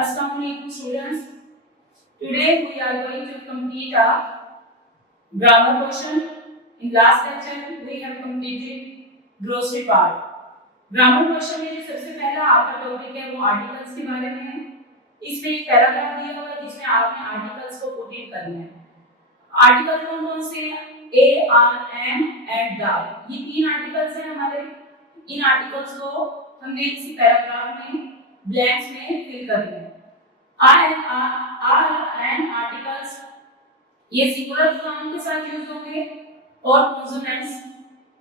Assalamualaikum students. Today we are going to complete a grammar portion. In last lecture we have completed glossary part. Grammar question में जो सबसे पहला आपका topic है वो articles के बारे में है। इसमें एक पैराग्राफ दिया हुआ है जिसमें आपने आर्टिकल्स को पुट इन करना है। आर्टिकल कौन कौन से हैं? ए, आर, एम एंड द। ये तीन आर्टिकल्स हैं हमारे। इन आर्टिकल्स को हमने इसी पैराग्राफ में ब्लैंक्स में फिल करना है। आर एंड आर्टिकल्स ये सिंगुलर प्रोनाउन के साथ यूज होंगे और कॉन्सोनेंट्स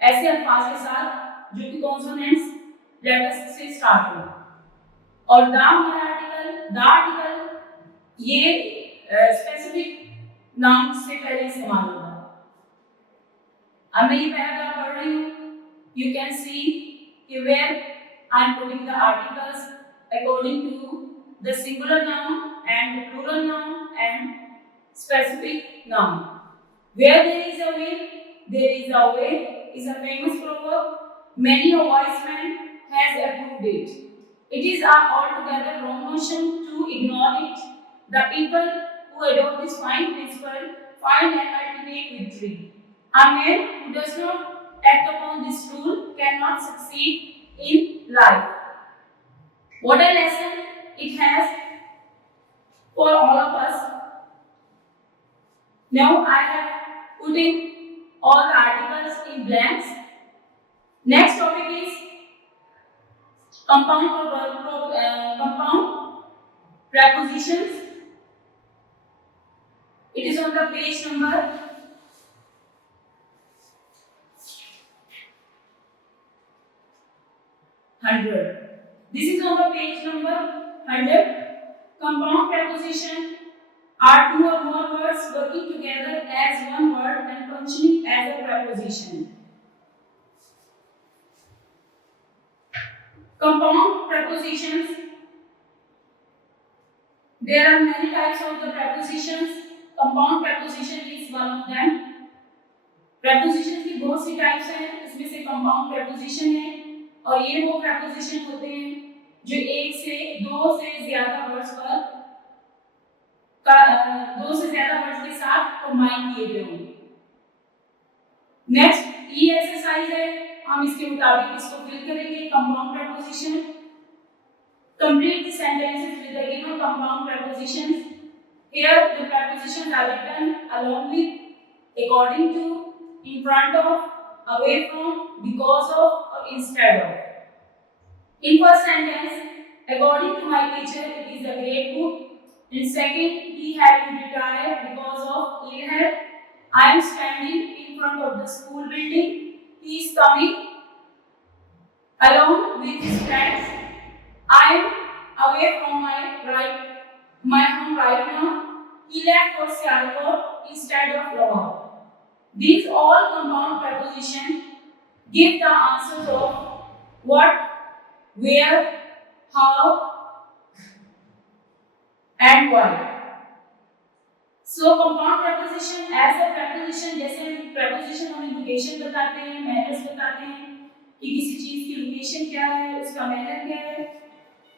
ऐसे अल्फाज के साथ जो कि कॉन्सोनेंट्स लेटर्स से स्टार्ट हो। और द हमारा आर्टिकल ये स्पेसिफिक नाउन से पहले इस्तेमाल होगा। अब मैं ये पैराग्राफ पढ़ रही हूँ। यू कैन सी कि where I am putting the articles according to the singular noun and the plural noun and specific noun. Where there is a will, there is a way is a famous proverb. Many a wise man has approved it. It is a altogether wrong notion to ignore it. The people who adopt this fine principle find an ultimate victory. A man who does not act upon this rule cannot succeed in life. What a lesson it has for all of us. Now I have put in all the articles in blanks. Next topic is compound prepositions. It is on the page number 100. This is on the page number 100. Compound preposition are two or more words working together as one word and functioning as a preposition. Compound prepositions. There are many types of the prepositions. Compound preposition is one of them. Prepositions की बहुत सी types हैं, इसमें से compound preposition है और ये वो preposition होते हैं जो एक से दो से ज्यादा वर्ड्स के साथ कंबाइन किए गए होंगे। नेक्स्ट ई एक्सरसाइज है, हम इसके मुताबिक इसको फिल करेंगे। Compound preposition. Complete the sentences with the given compound prepositions. Here the prepositions are written along with, according to, in front of, away from, because of or instead of. In first sentence, according to my teacher, it is a great book. In second, he had to retire because of ill health. I am standing in front of the school building. He is coming along with his friends. I am away from my home right now. He left for Seattle instead of Lahore. These all compound prepositions give the answers of what, where, how and why. So compound preposition as a preposition, जैसे preposition हमें location बताते हैं, manners बताते हैं कि किसी चीज की location क्या है, उसका manner क्या है।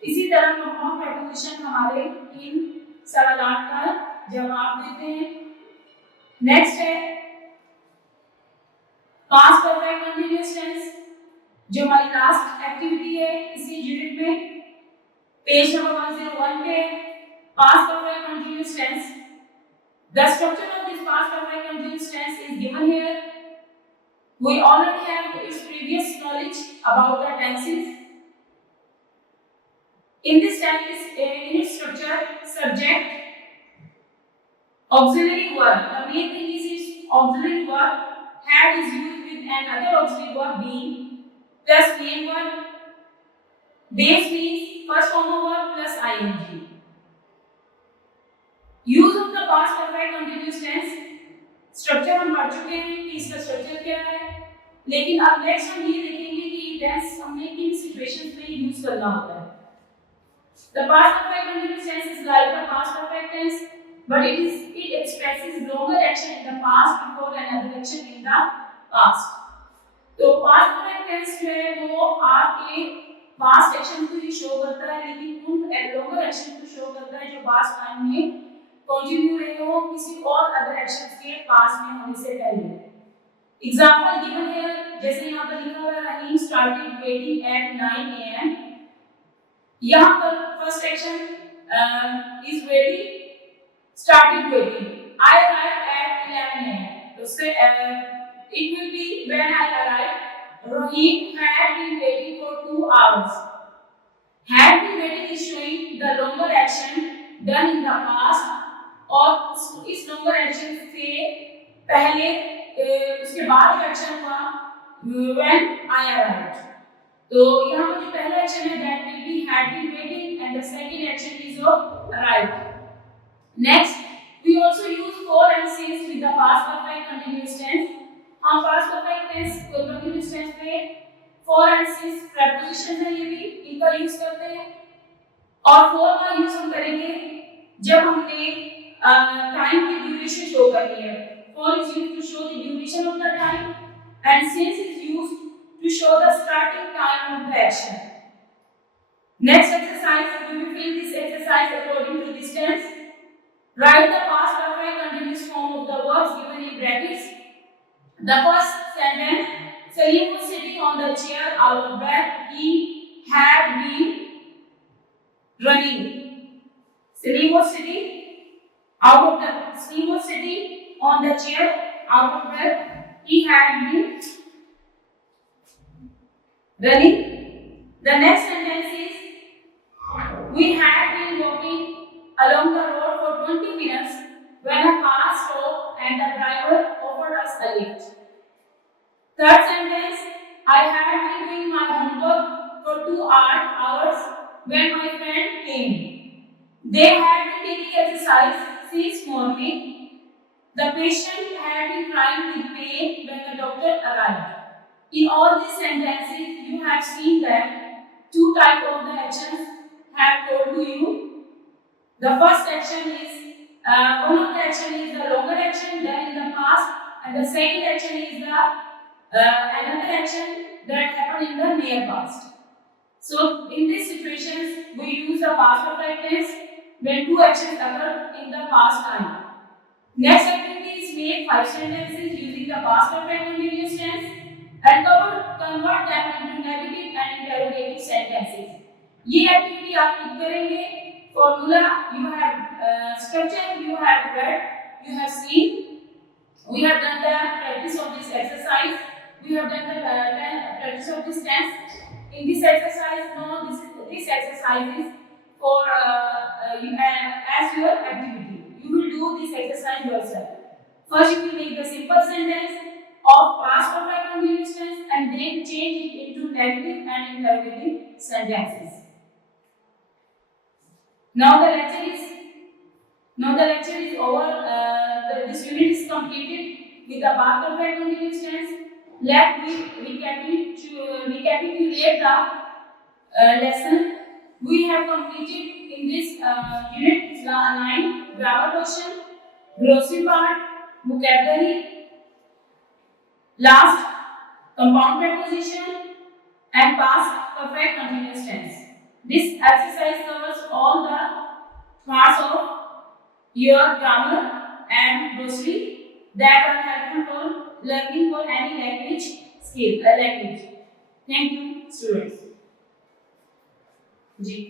इसी तरह compound preposition हमारे इन सवालों का जवाब देते हैं। Next है past perfect continuous tense, जो हमारी लास्ट एक्टिविटी है इसी यूनिट में। पेज नंबर 101 पे past perfect continuous tense. The structure of this past perfect continuous tense is given here. We already have its previous knowledge about the tenses. In this tense, in its structure, subject, auxiliary verb. The main thing is its auxiliary verb. Had is used with another auxiliary verb being plus main verb. Base means first form of verb plus ing. Use of the past perfect continuous tense. Structure हम पढ़ चुके हैं कि इसका structure क्या है, लेकिन अब नेक्स्ट हम ये देखेंगे कि टेंस हमने किन सिचुएशंस में यूज करना होता है। The past perfect continuous tense is like the past perfect tense, but it expresses longer action in the past before another action in the past. तो past perfect tense जो है वो आपके past action को ही show करता है, लेकिन उन longer action को शो जो पास्ट टाइम में कंटिन्यू रहे हो किसी और अदर एक्शंस के पास्ट में होने से पहले। एग्जांपल गिवन है, जैसे यहाँ पर लिखा हुआ है रहीम स्टार्टेड वेटिंग एट 9 AM। यहाँ पर first action is waiting, started waiting. I arrived at 11 AM. So it will be when I arrived. Rahim had been waiting for 2 hours. Had been waiting is showing the longer action done in the past और इस longer action से पहले उसके बाद जो action हुआ when I arrived. तो यहाँ पर जो पहला action है that will be had been waiting and the second action is of arrived. Next, we also use for and since with the past perfect continuous tense. हम past perfect tense continuous tense में for and since preposition है, ये भी इनका use करते हैं। और for का यूज हम करेंगे जब हमने टाइम की ड्यूरेशन शो करनी है। For is used to show the duration of the time and since is used to show the starting time of the action. Next exercise, we will fill this exercise according to this tense. Write the past perfect continuous form of the words given in brackets. The first sentence, Salim was sitting on the chair out of breath. He had been running. Salim was sitting on the chair out of breath. He had been running. The next sentence is, we had been walking along the road for 20 minutes when a car stopped and the driver offered us a lift. Third sentence, I had been doing my homework for 2 hours when my friend came. They had been taking exercise since morning. The patient had been crying with pain when the doctor arrived. In all these sentences, you have seen that two types of the actions have told to you. The first action is one of the action is the longer action done in the past, and the second action is the another action that happened in the near past. So in these situations, we use the past perfect tense when two actions occur in the past time. Next activity is make 5 sentences using the past perfect continuous tense and convert them into negative and interrogative sentences. ये activity आप खुद करेंगे। Formula you have structure you have read, you have seen. We have done the practice of this exercise. We have done the practice of this tense. In this exercise, no, this exercise is for you as your activity. You will do this exercise yourself. First, you will make the simple sentence of past perfect continuous tense and then change it into negative and interrogative sentences. Now the lecture is over. This unit is completed with the past perfect continuous tense. Let me recapitulate the lesson. We have completed in this unit 9 grammar portion, glossary part, vocabulary, last compound preposition, and past perfect continuous tense. This exercise covers all the parts of your grammar and glossary that are helpful for learning for any language skill. Language. Thank you, students. Ji